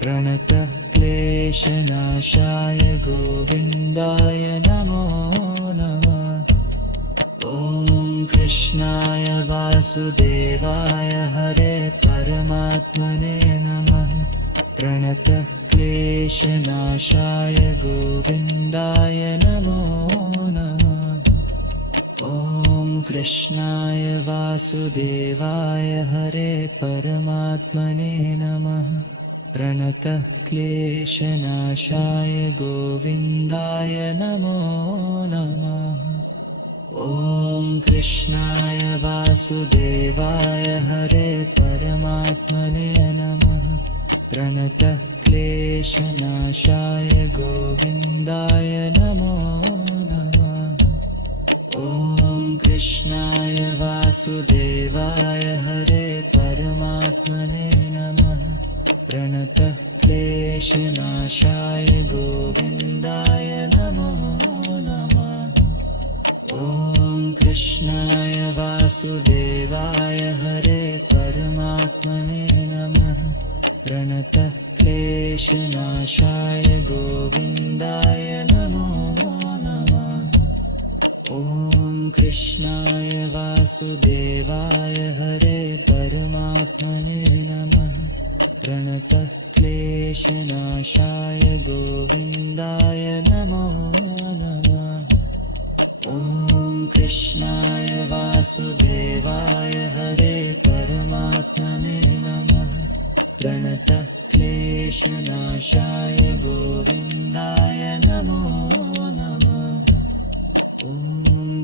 प्रणतः क्लेशनाशाय गोविन्दाय नमो नमः। ॐ कृष्णाय वासुदेवाय हरे परमात्मने नमः। प्रणतः क्लेशनाशाय गोविन्दाय नमो नमः। ॐ कृष्णाय वासुदेवाय हरे परमात्मने नमः। प्रणतः क्लेशनाशाय गोविन्दाय नमो नमः। ॐ कृष्णाय वासुदेवाय हरे परमात्मने नमः। प्रणतः क्लेशनाशाय गोविन्दाय नमो नमः। ॐ कृष्णाय वासुदेवाय हरे परमात्मने नमः। प्रणतः क्लेशनाशाय गोविन्दाय नमो नमः। ॐ कृष्णाय वासुदेवाय हरे परमात्मने नमः। प्रणतः क्लेशनाशाय गोविन्दाय नमो नमः। ॐ कृष्णाय वासुदेवाय हरे परमात्मने नमः। प्रणतः क्लेशनाशाय गोविन्दाय नमो नमः। ॐ कृष्णाय वासुदेवाय हरे परमात्मने नमः। प्रणतः क्लेशनाशाय गोविन्दाय नमो नमः। ॐ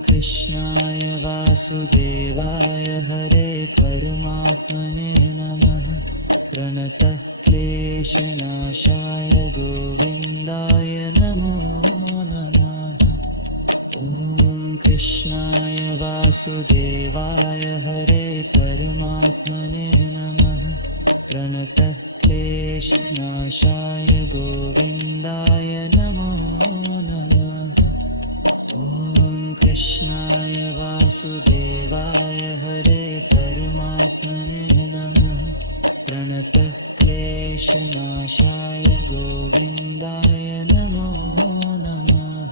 कृष्णाय वासुदेवाय हरे परमात्मने नमः। प्रणतः क्लेशनाशाय गोविन्दाय नमो नमः। ॐ कृष्णाय वासुदेवाय हरे परमात्मने नमः। प्रणतः क्लेशनाशाय गोविन्दाय नमो नमः। ॐ कृष्णाय वासुदेवाय हरे परमात्मने नमः। प्रणतः क्लेशनाशाय गोविन्दाय नमो नमः।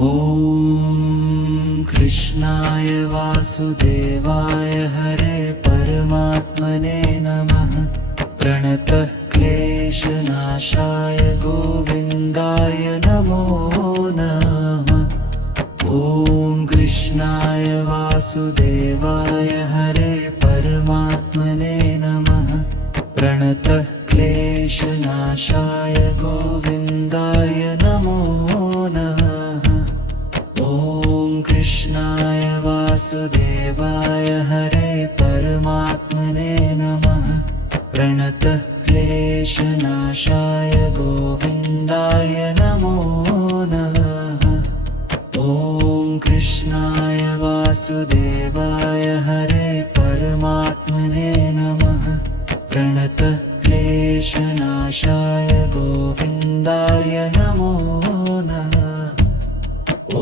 ॐ कृष्णाय वासुदेवाय हरे परमात्मने नमः। प्रणतः क्लेशनाशाय गोविन्दाय नमो नमः। ॐ कृष्णाय वासुदेवाय हरे परमात्मने नमः। प्रणतः क्लेशनाशाय गोविन्दाय नमो नमः। ॐ कृष्णाय वासुदेवाय हरे परमात्मने नमः। प्रणतः क्लेशनाशाय गोविन्दाय नमो नमः। ॐ कृष्णाय वासुदेवाय हरे परमात्मने नमः। प्रणतः क्लेशनाशाय गोविन्दाय नमो नमः। ॐ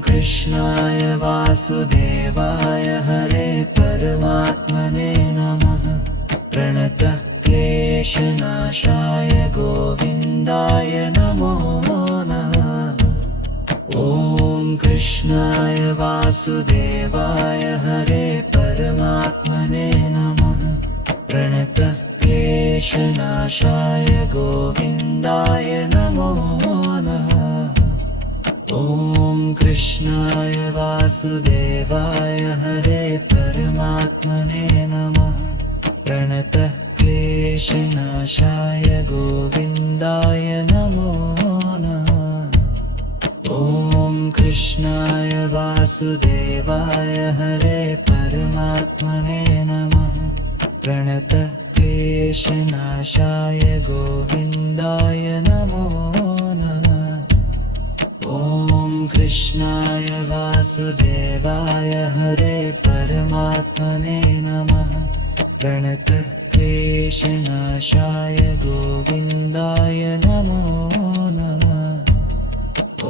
कृष्णाय वासुदेवाय हरे परमात्मने नमः। प्रणतः क्लेशनाशाय गोविन्दाय नमो नमः। ॐ कृष्णाय वासुदेवाय हरे परमात्मने नमः। प्रणतः क्लेशनाशाय गोविन्दाय गोविन्दाय नमो नमः। ॐ कृष्णाय वासुदेवाय हरे परमात्मने नमः। प्रणतः क्लेशनाशाय गोविन्दाय नमो नमः। ॐ कृष्णाय वासुदेवाय हरे परमात्मने नमः। प्रणतः क्लेशनाशाय गोविन्दाय नमो नमः। ॐ कृष्णाय वासुदेवाय हरे परमात्मने नमः। प्रणतः क्लेशनाशाय गोविन्दाय नमो नमः। ॐ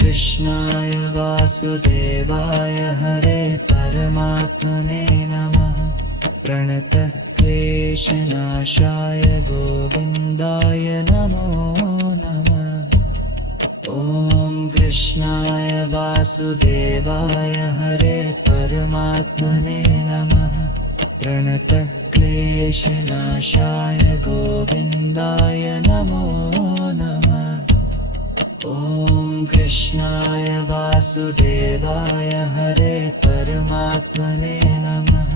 कृष्णाय वासुदेवाय हरे परमात्मने नमः। प्रणतः क्लेशनाशाय गोविन्दाय नमो नमः। ॐ कृष्णाय वासुदेवाय हरे परमात्मने नमः। प्रणतः क्लेशनाशाय गोविन्दाय नमो नमः। ॐ कृष्णाय वासुदेवाय हरे परमात्मने नमः।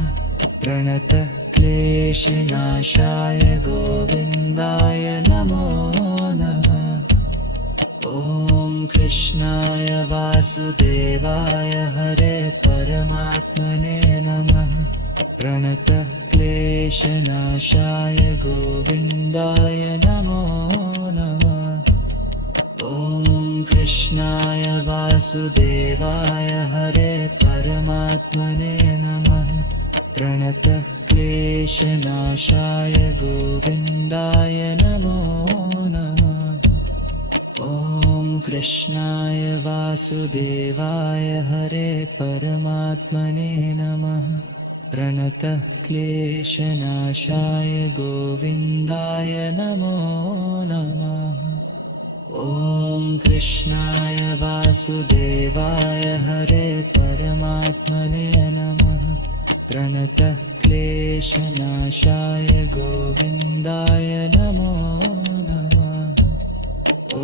प्रणतः क्लेशनाशाय गोविन्दाय नमो नमः। ॐ कृष्णाय वासुदेवाय हरे परमात्मने नमः। प्रणतः क्लेशनाशाय गोविन्दाय नमो नमः। ॐ कृष्णाय वासुदेवाय हरे परमात्मने नमः। प्रणतः क्लेशनाशाय गोविन्दाय नमो नमः। ॐ कृष्णाय वासुदेवाय हरे परमात्मने नमः। प्रणतः क्लेशनाशाय गोविन्दाय नमो नमः। ॐ कृष्णाय वासुदेवाय हरे परमात्मने नमः। प्रणतः क्लेशनाशाय गोविन्दाय नमो नमः। ॐ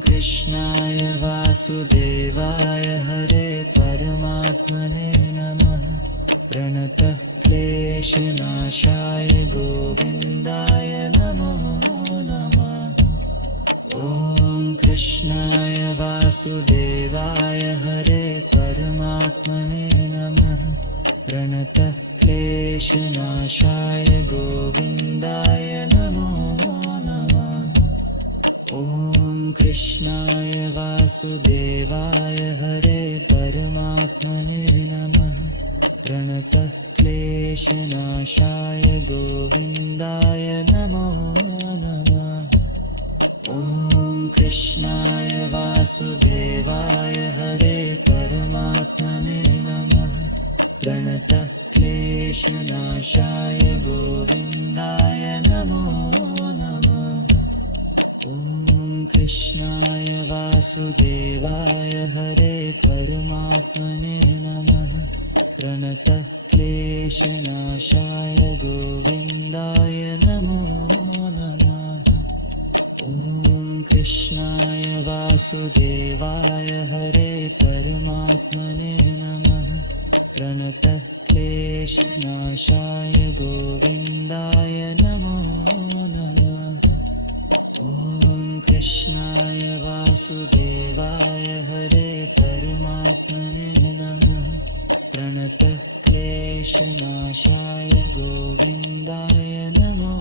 कृष्णाय वासुदेवाय हरे परमात्मने नमः। प्रणतः क्लेशनाशाय गोविन्दाय नमो नमः। ॐ कृष्णाय वासुदेवाय हरे परमात्मने नमः। प्रणतः क्लेशनाशाय गोविन्दाय नमो नमः। ॐ कृष्णाय वासुदेवाय हरे परमात्मने नमः। प्रणतः क्लेशनाशाय गोविन्दाय नमो नमः। ॐ कृष्णाय वासुदेवाय हरे परमात्मने नमः। प्रणतः क्लेशनाशाय गोविन्दाय नमो नमः। ॐ कृष्णाय वासुदेवाय हरे परमात्मने नमः। प्रणतः क्लेशनाशाय गोविन्दाय नमो नमः। ॐ कृष्णाय वासुदेवाय हरे परमात्मने नमः। प्रणतः क्लेशनाशाय गोविन्दाय नमो नमः। ॐ कृष्णाय वासुदेवाय हरे परमात्मने नमः। प्रणतः क्लेशनाशाय गोविन्दाय नमो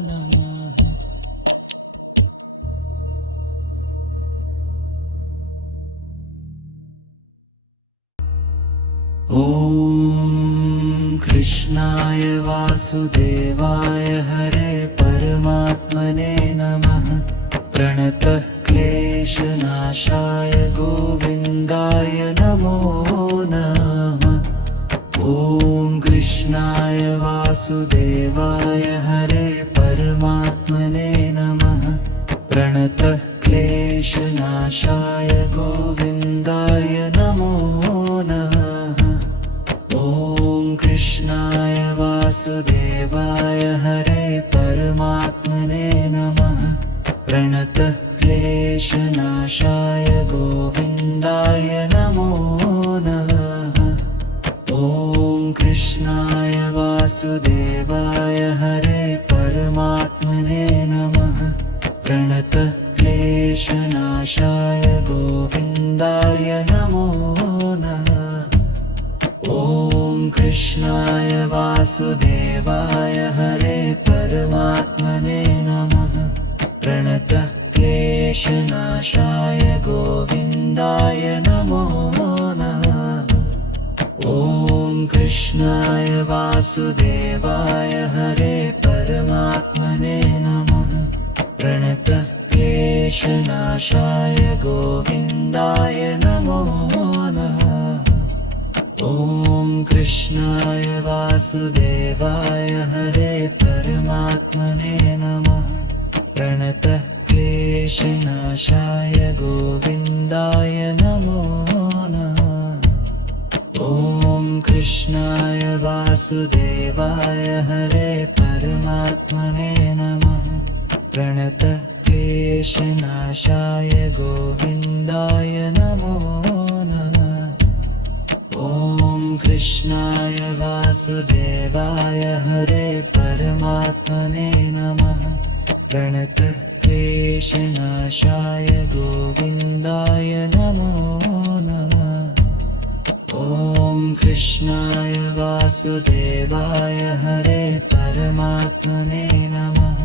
नमः। ॐ कृष्णाय वासुदेवाय हरे परमात्मने नमः। प्रणतः क्लेशनाशाय गोविन्दाय नमो नमः। ॐ कृष्णाय वासुदेवाय हरे परमात्मने नमः। प्रणतः क्लेशनाशाय गोविन्दाय नमो नमः। ॐ कृष्णाय वासुदेवाय हरे परमात्मने नमः। प्रणतः क्लेशनाशाय गोविन्दाय नमो नमः। ॐ कृष्णाय वासुदेवाय हरे परमात्मने नमः। प्रणतः क्लेशनाशाय गोविन्दाय नमो नमः। ॐ कृष्णाय वासुदेवाय हरे परमात्मने नमः। प्रणतः क्लेशनाशाय गोविन्दाय नमो नमः। ॐ कृष्णाय वासुदेवाय हरे परमात्मने नमः। प्रणतः क्लेशनाशाय गोविन्दाय नमो नमः। ॐ कृष्णाय वासुदेवाय हरे परमात्मने नमः। प्रणतः क्लेशनाशाय गोविन्दाय नमो नमः। ॐ कृष्णाय वासुदेवाय हरे परमात्मने नमः। प्रणतः क्लेशनाशाय गोविन्दाय नमो नमः। ॐ कृष्णाय वासुदेवाय हरे परमात्मने नमः। प्रणतः क्लेशनाशाय गोविन्दाय नमो नमः। ॐ कृष्णाय वासुदेवाय हरे परमात्मने नमः।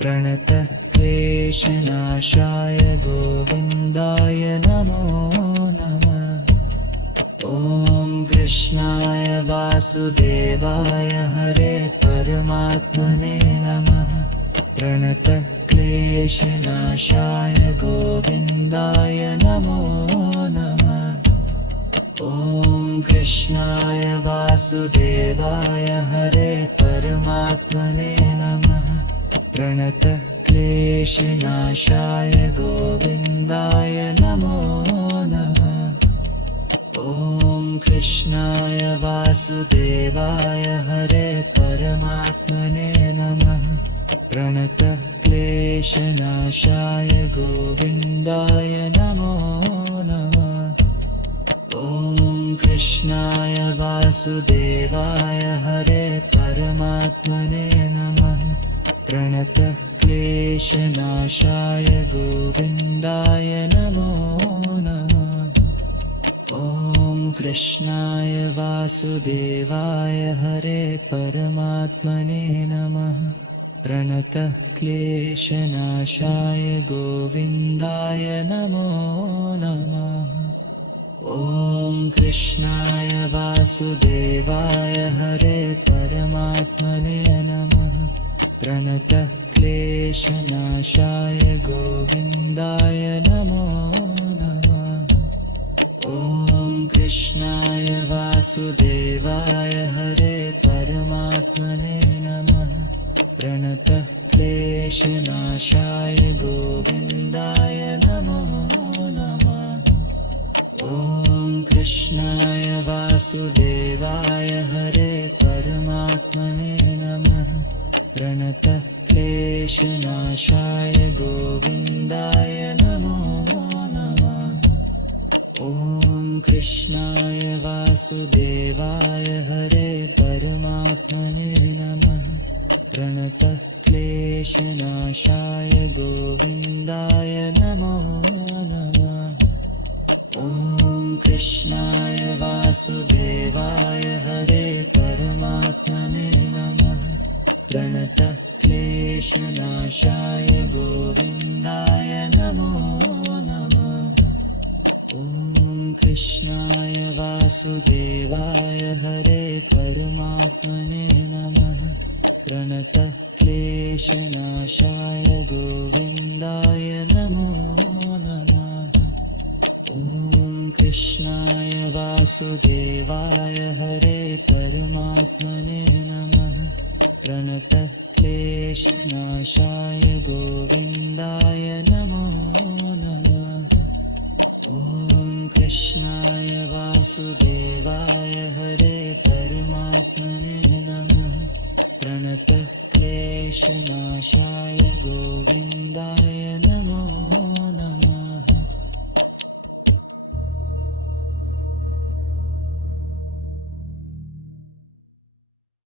प्रणतः क्लेशनाशाय गोविन्दाय नमो नमः। ॐ कृष्णाय वासुदेवाय हरे परमात्मने नमः। प्रणतः क्लेशनाशाय गोविन्दाय नमो नमः। ॐ कृष्णाय वासुदेवाय हरे परमात्मने नमः। प्रणतः क्लेशनाशाय गोविन्दाय नमो नमः। ॐ कृष्णाय वासुदेवाय हरे परमात्मने नमः। प्रणतः क्लेशनाशाय गोविन्दाय नमो नमः। ॐ कृष्णाय वासुदेवाय हरे परमात्मने नमः। प्रणतः क्लेशनाशाय गोविन्दाय नमो नमः। ॐ कृष्णाय वासुदेवाय हरे परमात्मने नमः। प्रणतः क्लेशनाशाय गोविन्दाय नमो नमः। ॐ कृष्णाय वासुदेवाय हरे परमात्मने नमः। प्रणतः क्लेशनाशाय गोविन्दाय नमो नमः। ॐ कृष्णाय वासुदेवाय हरे परमात्मने नमः। प्रणतः क्लेशनाशाय गोविन्दाय नमो नमः। ॐ कृष्णाय वासुदेवाय हरे परमात्मने नमः। प्रणतः क्लेशनाशाय गोविन्दाय नमो नमः। ॐ कृष्णाय वासुदेवाय हरे परमात्मने नमः। प्रणतः क्लेशनाशाय गोविन्दाय नमो नमः। ॐ कृष्णाय वासुदेवाय हरे परमात्मने नमः। प्रणतः क्लेशनाशाय गोविन्दाय नमो नमः। ॐ कृष्णाय वासुदेवाय हरे परमात्मने नमः। प्रणतः क्लेशनाशाय गोविन्दाय नमो नमः। ॐ कृष्णाय वासुदेवाय हरे परमात्मने नमः। प्रणतः क्लेशनाशाय गोविन्दाय नमो नमः। ॐ कृष्णाय वासुदेवाय हरे परमात्मने नमः। प्रणतः क्लेशनाशाय गोविन्दाय